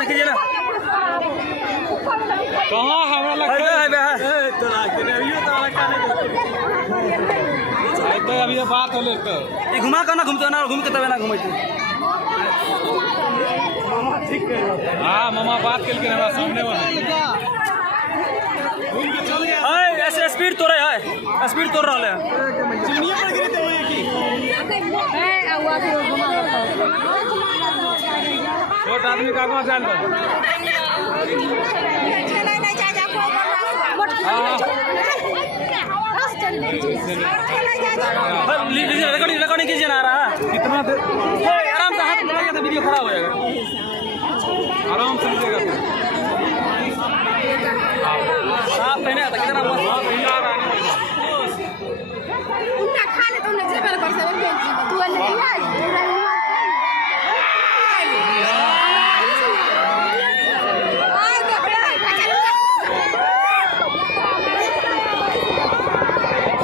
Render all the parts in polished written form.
कीजिए ना कहाँ हमारा लगता है अभी ये बात हो लेकर ये घुमा कर ना घूमते ना घूम के तब ना घूमते। हाँ मामा बात कर के ना सामने वाला ऐसे स्पीड तो रहे है स्पीड तो रहा है छोट आदमी का कहाँ जान दो रिकॉर्डिंग कीजिए ना रहा कितना देर आराम से हाथ लगाइए तो वीडियो खराब हो जाएगा। आराम से लीजिएगा साफ पहने आता कितना खा ले तुमने जेबर कर से तू ले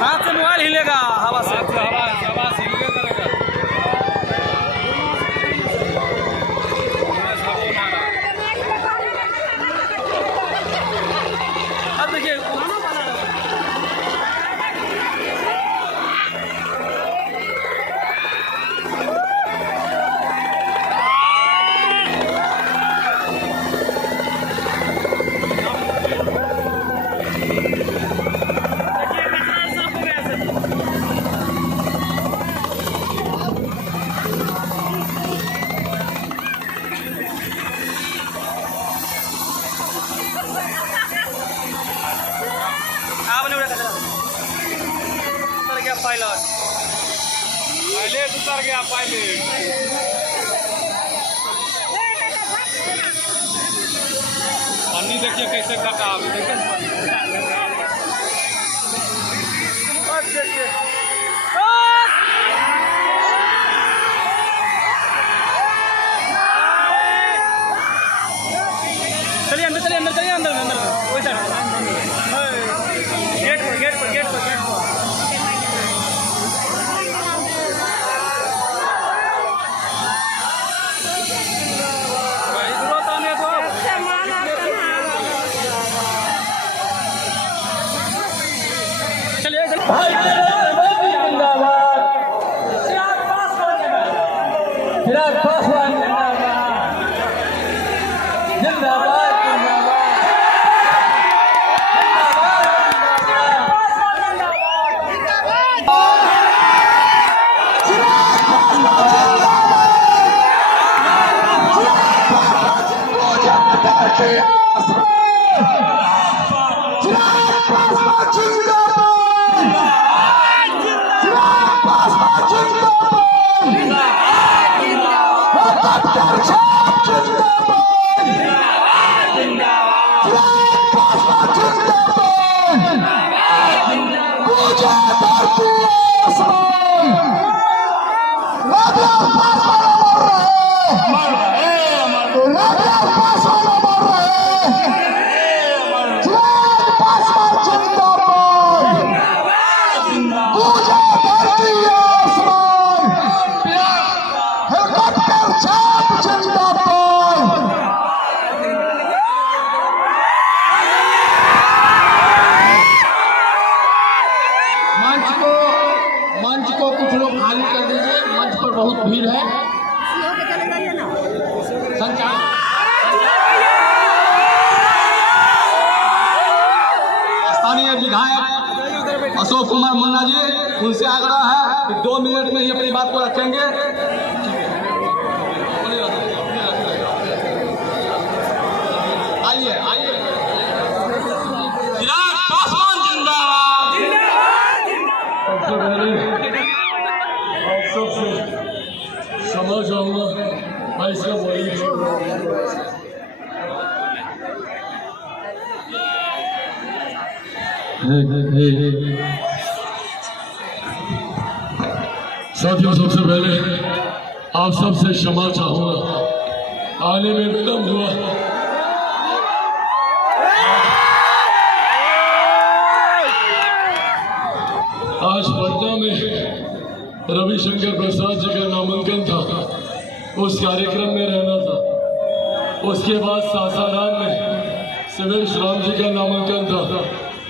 हाथ से मोबाइल हिलेगा हवा से हवा हिलने करेगा। अब देखिए पायलट उतर गया पायलट पानी देखिए कैसे कटा देखिए चलिए अंदर चलिए अंदर चलिए अंदर अंदर वही साइड गेट पर गेट पर गेट पर गेट पर चिराग पासवान जिंदाबाद मंच को कुछ लोग खाली कर दीजिए। मंच पर बहुत भीड़ है। स्थानीय विधायक अशोक कुमार मुन्ना जी, उनसे आग्रह है कि 2 मिनट में ही अपनी बात को रखेंगे। आइए आइए। चिराग पासवान जिंदाबाद। सबसे पहले आप सबसे क्षमा चाहूंगा, मैं इसका वही साथियों, सबसे पहले आप सबसे क्षमा चाहूंगा, आने में विलम्ब हुआ। आज पटना में रविशंकर प्रसाद जी का नामांकन था, उस कार्यक्रम में रहना था। उसके बाद सासाराम में सुरेश राम जी का नामांकन था,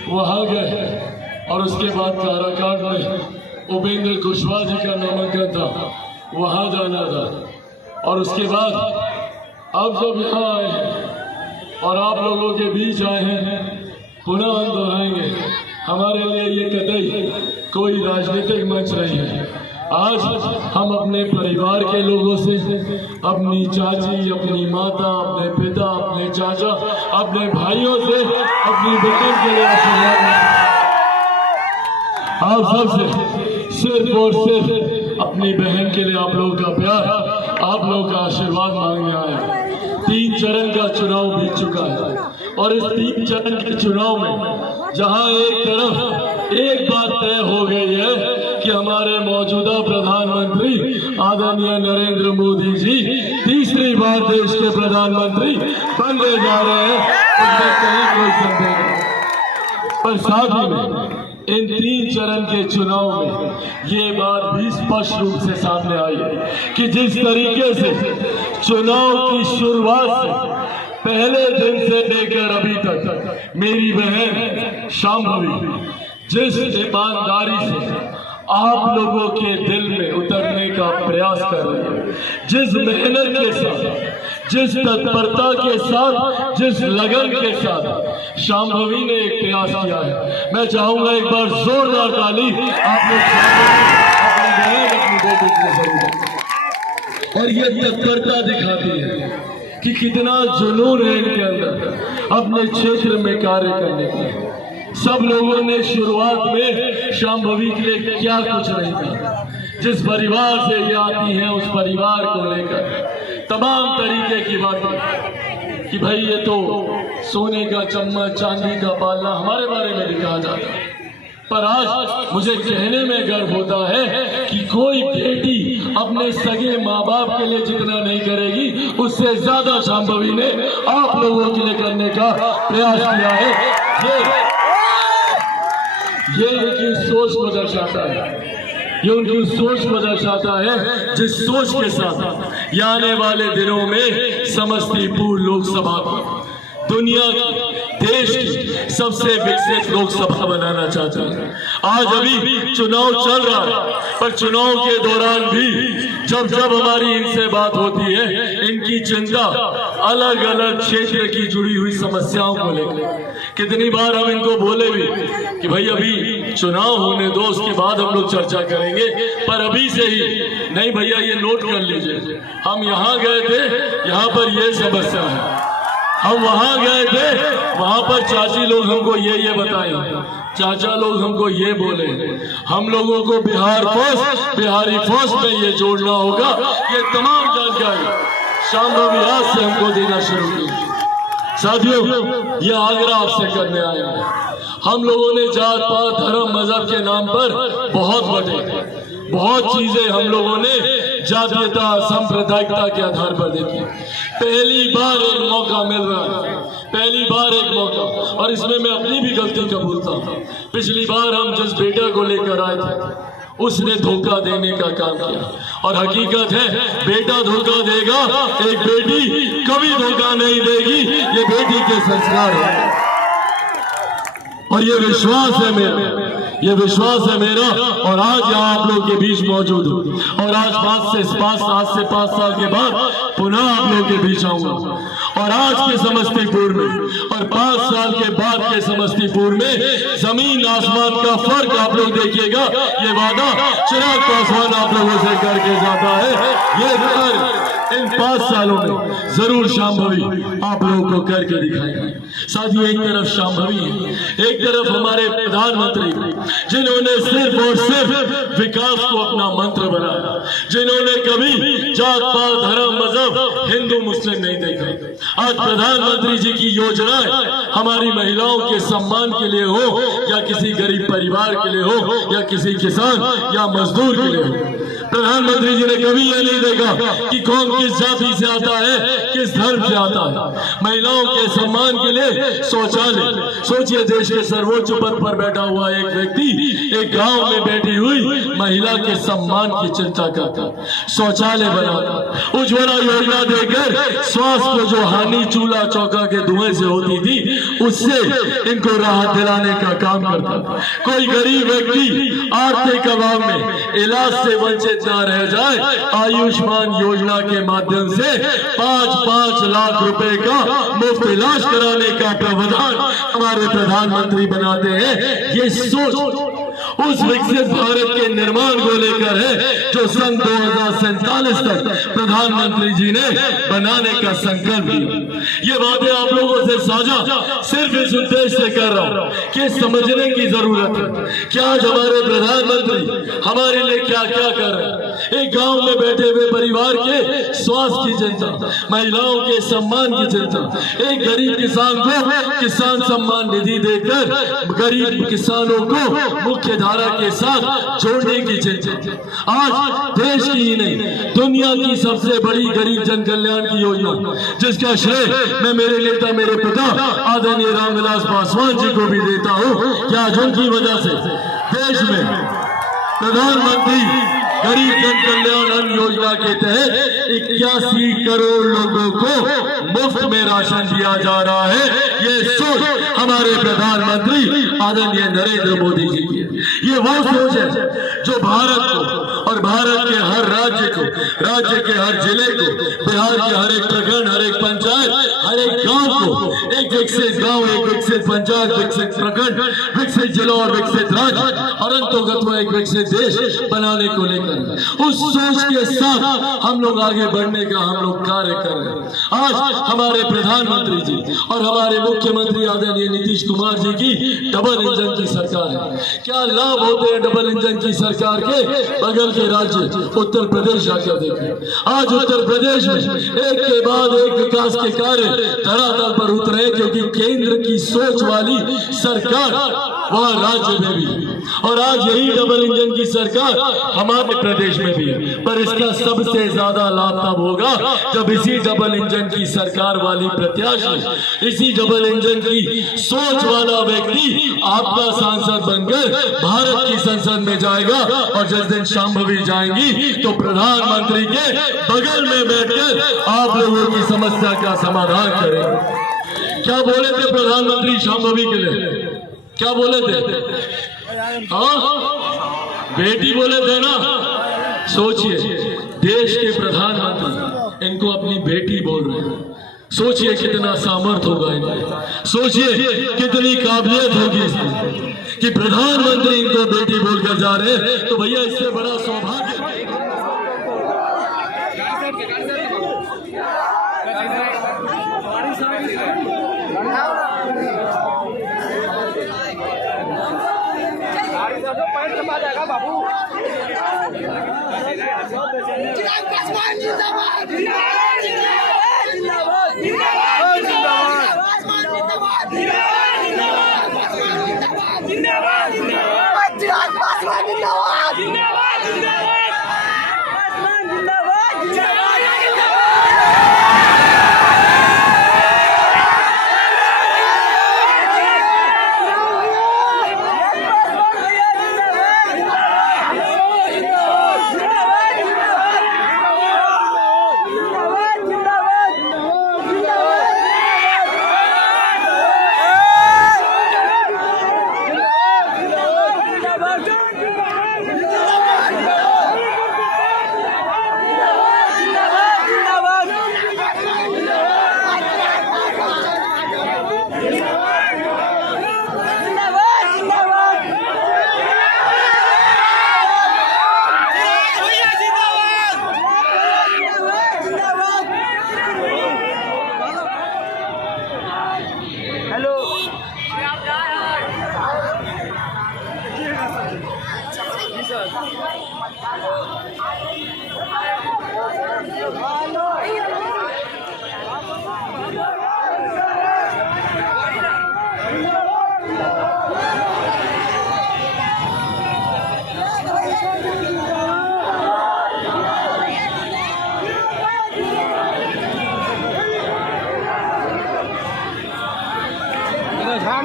वहाँ गए। और उसके बाद काराकाट में उपेंद्र कुशवाहा जी का नामांकन था, वहाँ जाना था। और उसके बाद अब जब यहाँ आए हैं और आप लोगों के बीच आए हैं, पुनः हम दोहराएंगे, हमारे लिए ये कतई कोई राजनीतिक मंच नहीं है। आज हम अपने परिवार के लोगों से, अपनी चाची, अपनी माता, अपने पिता, अपने चाचा, अपने भाइयों से अपनी बेटी के लिए आशीर्वाद, आप सबसे सिर्फ और सिर्फ अपनी बहन के लिए आप लोगों का प्यार, आप लोगों का आशीर्वाद मांगने आए। 3 चरण का चुनाव बीत चुका है और इस 3 चरण के चुनाव में जहां एक तरफ एक बात तय हो गई है कि हमारे मौजूदा प्रधानमंत्री आदरणीय नरेंद्र मोदी जी तीसरी बार देश के प्रधानमंत्री बनने जा रहे हैं, उसमें कहीं कोई संदेह नहीं। पर साथ ही में इन 3 चरण के चुनाव में ये बात भी स्पष्ट रूप से सामने आई है कि जिस तरीके से चुनाव की शुरुआत से पहले दिन से लेकर अभी तक मेरी बहन शांभवी जिस ईमानदारी से आप लोगों के दिल में उतरने का प्रयास कर रहे हैं, जिस मेहनत के साथ, जिस तत्परता के साथ, जिस लगन के साथ शांभवी ने एक प्रयास किया है, मैं चाहूंगा एक बार जोरदार ताली आप लोग अपनी बहन, अपनी बेटी के जरूर। और ये तत्परता दिखाती है कि कितना जुनून है इनके अंदर अपने क्षेत्र में कार्य करने की। सब लोगों ने शुरुआत में शांभवी के लिए क्या कुछ नहीं कहा। जिस परिवार से ये आती हैं उस परिवार को लेकर तमाम तरीके की बातें कि भाई ये तो सोने का चम्मच, चांदी का पालना हमारे बारे में भी कहा जाता है। पर आज मुझे कहने में गर्व होता है कि कोई बेटी अपने सगे माँ बाप के लिए जितना नहीं करेगी उससे ज्यादा शांभवी ने आप लोगों के लिए करने का प्रयास किया है। ये उनकी सोच को दर्शाता है, ये उनकी सोच को दर्शाता है जिस सोच के साथ ये आने वाले दिनों में समस्तीपुर लोकसभा को दुनिया की, देश की सबसे विकसित लोकसभा बनाना चाहता है। आज अभी चुनाव चल रहा है, पर चुनाव के दौरान भी जब जब हमारी इनसे बात होती है, इनकी चिंता अलग अलग क्षेत्र की जुड़ी हुई समस्याओं को लेकर। कितनी बार हम इनको बोले भी कि भाई अभी चुनाव होने दो, उसके बाद हम लोग चर्चा करेंगे, पर अभी से ही नहीं भैया, ये नोट कर लीजिए, हम यहाँ गए थे, यहाँ पर ये समस्या है, हम वहां गए थे, वहां पर चाची लोग हमको ये बताए, चाचा लोग हमको ये बोले, हम लोगों को बिहारी फौज में ये जोड़ना होगा। ये तमाम जानकारी शांभवी आज से हमको देना शुरू की। साथियों, ये आग्रह आपसे करने आए हैं। हम लोगों ने जात पात, धर्म, मजहब के नाम पर बहुत बटे, बहुत चीजें हम लोगों ने जातीयता, सांप्रदायिकता के आधार पर देखी। पहली बार एक मौका मिल रहा है, पहली बार एक मौका, और इसमें मैं अपनी भी गलती कबूलता हूं। पिछली बार हम जिस बेटा को लेकर आए थे उसने धोखा देने का काम किया, और हकीकत है बेटा धोखा देगा, एक बेटी कभी धोखा नहीं देगी। ये बेटी के संस्कार है और ये विश्वास है मेरा, ये विश्वास है मेरा। और आज यहाँ आप लोग के बीच मौजूद हूँ, और आज 5 से 5 साल के बाद पुनः आप लोग के बीच आऊंगा। और आज के समस्तीपुर में और 5 साल के बाद के समस्तीपुर में जमीन आसमान का फर्क आप लोग देखिएगा। ये वादा चिराग पासवान आप लोगों से करके जाता है, ये फर्क इन 5 सालों में जरूर शांभवी आप लोगों को करके दिखाएगी। साथियों, एक तरफ शांभवी है, एक तरफ हमारे प्रधानमंत्री जिन्होंने सिर्फ और सिर्फ विकास को अपना मंत्र बनाया, जिन्होंने कभी जात पात, धर्म, मजहब, हिंदू मुस्लिम नहीं देखा। आज प्रधानमंत्री जी की योजनाएं हमारी महिलाओं के सम्मान के लिए हो, या किसी गरीब परिवार के लिए हो, या किसी किसान या मजदूर के लिए हो, प्रधानमंत्री जी ने कभी यह नहीं देखा कि कौन किस जाति से आता है, किस धर्म से आता है। महिलाओं के सम्मान के लिए शौचालय, सोचिए देश के सर्वोच्च पद पर बैठा हुआ एक व्यक्ति एक गांव में बैठी हुई महिला के सम्मान की चिंता करता, शौचालय बनाता, उज्ज्वला योजना देकर स्वास्थ्य को जो हानि चूल्हा चौका के धुएं से होती थी उससे इनको राहत दिलाने का काम करता। कोई गरीब व्यक्ति आर्थिक अभाव में इलाज से वंचित न रह जाए, आयुष्मान योजना के माध्यम से 5-5 लाख रुपए का मुफ्त इलाज कराने का प्रावधान हमारे प्रधानमंत्री बनाते हैं। ये सोच उस विकसित भारत के निर्माण को लेकर है जो सन 2047 तक प्रधानमंत्री जी ने बनाने का संकल्प लिया। ये बातें आप लोगों से साझा सिर्फ इस उद्देश्य से कर रहा हूं कि समझने की जरूरत है कि आज हमारे प्रधानमंत्री हमारे लिए क्या क्या कर रहे हैं। एक गांव में बैठे हुए परिवार के स्वास्थ्य की चिंता, महिलाओं के सम्मान की चिंता, एक गरीब किसान को किसान सम्मान निधि देकर गरीब किसानों को मुख्य धारा के साथ जोड़ने की चिंता। आज देश की ही नहीं दुनिया की सबसे बड़ी गरीब जन कल्याण की योजना, जिसका श्रेय मैं मेरे नेता मेरे पिता आदरणीय रामविलास पासवान जी को भी देता हूं कि आज उनकी वजह से देश में प्रधानमंत्री गरीब जन कल्याण अन्न योजना के तहत 81 करोड़ लोगों को मुफ्त में राशन दिया जा रहा है। ये सोच हमारे प्रधानमंत्री आदरणीय नरेंद्र मोदी जी की है। ये वो सोच है जो भारत को और भारत के हर राज्य को, राज्य के हर जिले को, बिहार के हर एक प्रखंड, हर एक पंचायत, हर एक गांव को एक विकसित गांव, एक विकसित पंचायत, विकसित प्रखंड, विकसित जिला और विकसित राज्य और अंतोगत एक विकसित देश बनाने को लेकर उस सोच के साथ हम लोग आगे बढ़ने का हम लोग कार्य कर रहे हैं। आज हमारे प्रधानमंत्री जी और हमारे मुख्यमंत्री आदरणीय नीतीश कुमार जी की डबल इंजन की सरकार है। क्या लाभ होते हैं डबल इंजन की सरकार के? बगल के राज्य उत्तर प्रदेश जाकर देखें। आज उत्तर प्रदेश में एक के बाद एक विकास के कार्य धरातल पर उतरे क्योंकि केंद्र की सोच वाली सरकार वहां राज्य में भी, और आज यही डबल इंजन की सरकार हमारे प्रदेश में भी है। पर इसका सबसे ज्यादा लाभ तब होगा जब इसी डबल इंजन की सरकार वाली प्रत्याशी, इसी डबल इंजन की सोच वाला व्यक्ति आपका सांसद बनकर भारत की संसद में जाएगा और जिस दिन शांभवी जाएंगी तो प्रधानमंत्री के बगल में बैठकर आप लोगों की समस्या का समाधान करेंगे। क्या बोले थे प्रधानमंत्री शांभवी के लिए? क्या बोले थे? हाँ, बेटी बोले थे ना। सोचिए देश के प्रधानमंत्री इनको अपनी बेटी बोल रहे हैं। सोचिए कितना सामर्थ्य होगा इनमें, सोचिए कितनी काबिलियत होगी इसमें कि प्रधानमंत्री इनको बेटी बोलकर जा रहे हैं। तो भैया इससे बड़ा सौभाग्य बाबू पासवान जिंदाबाद, जिंदाबाद, जिंदाबाद, जिंदाबाद, जिंदाबाद, जिंदाबाद, जिंदाबाद, जिंदाबाद, पासवान जिंदाबाद, जिंदाबाद, जिंदाबाद, पासवान जिंदाबाद, जिंदाबाद।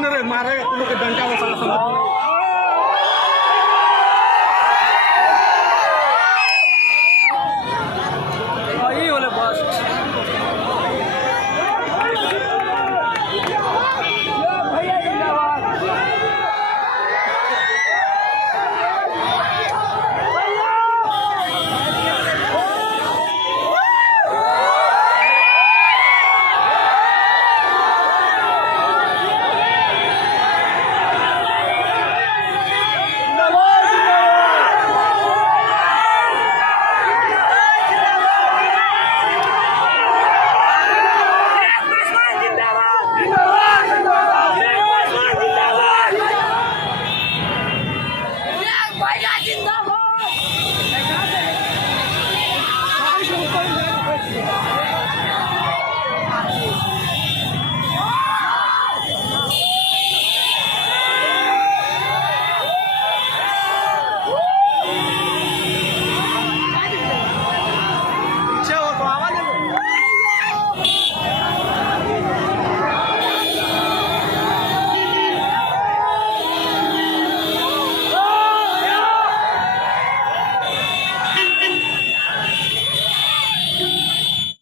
मारेगा तुम लोग के डंका वो साला समझ